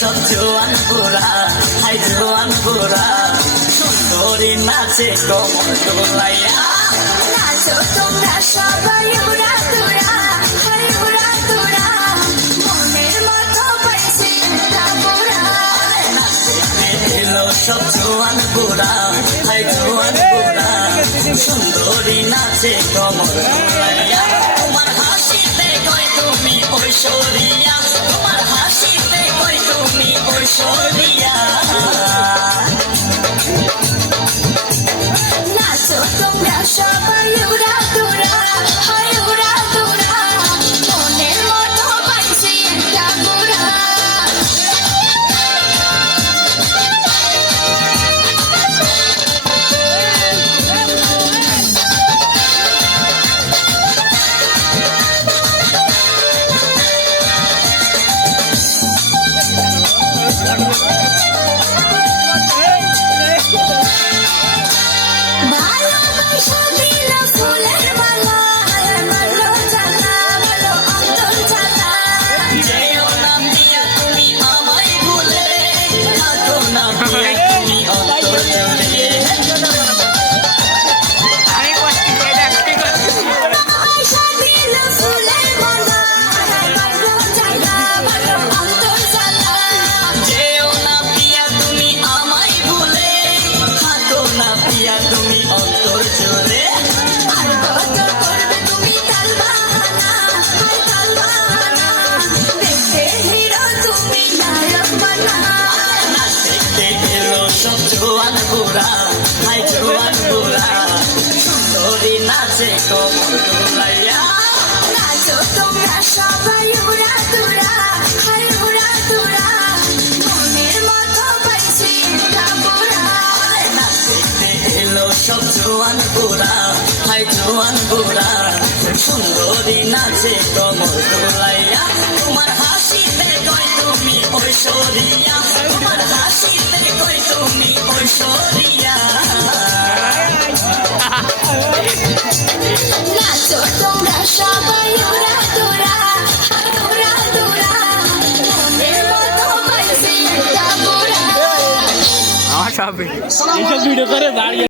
সব জোয়ান পুরা হাই জোয়ান পুরা সুন্দরী নাচে কমর দোলাইয়া নাচো তোমরা সবাই উড়া তুরা হাই উড়া তুরা মনের মতো পাইছি একটা পুরা এলো সব জোয়ান পুরা হাই জোয়ান পুরা সুন্দরী নাচে কমর দোলাইয়া তোমার হাসিতে কই তুমি ঐশ্বরিয়া তোমার হাসিতে কই তুমি ঐশ্বরিয়া নাচো তোমরা সবাই উড়া তুরা হাই উড়া তুরা মনের মতো পাইছি একটা পুরা ভালোবাসা দিল ফুলের মালা মালো জ্বালা মালো অন্তর জ্বালা যেও না মিয়া তুমি আমায় ভুলে থাকো না মিয়া তুমি অন্তর জুড়ে ভালোবাসা দিল ফুলের মালা মালো জ্বালা মালো অন্তর জ্বালা যেও না পিয়া তুমি আমায় ভুলে থাকো না পিয়া তুমি অন্তর জুড়ে আর কত করবে তুমি তাল বাহানা হাই তাল বাহানা দেখতে হিরো তুমি নায়ক বানা দেখতে এলো সব জোয়ান বুড়া হাই জোয়ান বুড়া সুন্দরী নাচে কমর দোলাইয়া নাচো তোমরা সবাই উড়া তুরা হাই উড়া তুরা মনের মতো পাইছি একটা পুরা দেখতে এলো সব জোয়ান বুড়া হাই জোয়ান বুড়া সুন্দরী নাচে কমর দোলাইয়া তোমার হাসিতে কই তুমি ঐশ্বরিয়া তোমার হাসিতে কই তুমি ঐশ্বরিয়া নাচো তোমরা সবাই উড়া তুরা হাই উড়া তুরা মনের মতো পাইছি একটা পুরা আমার সব এইসব ভিডিও করে দাঁড়িয়ে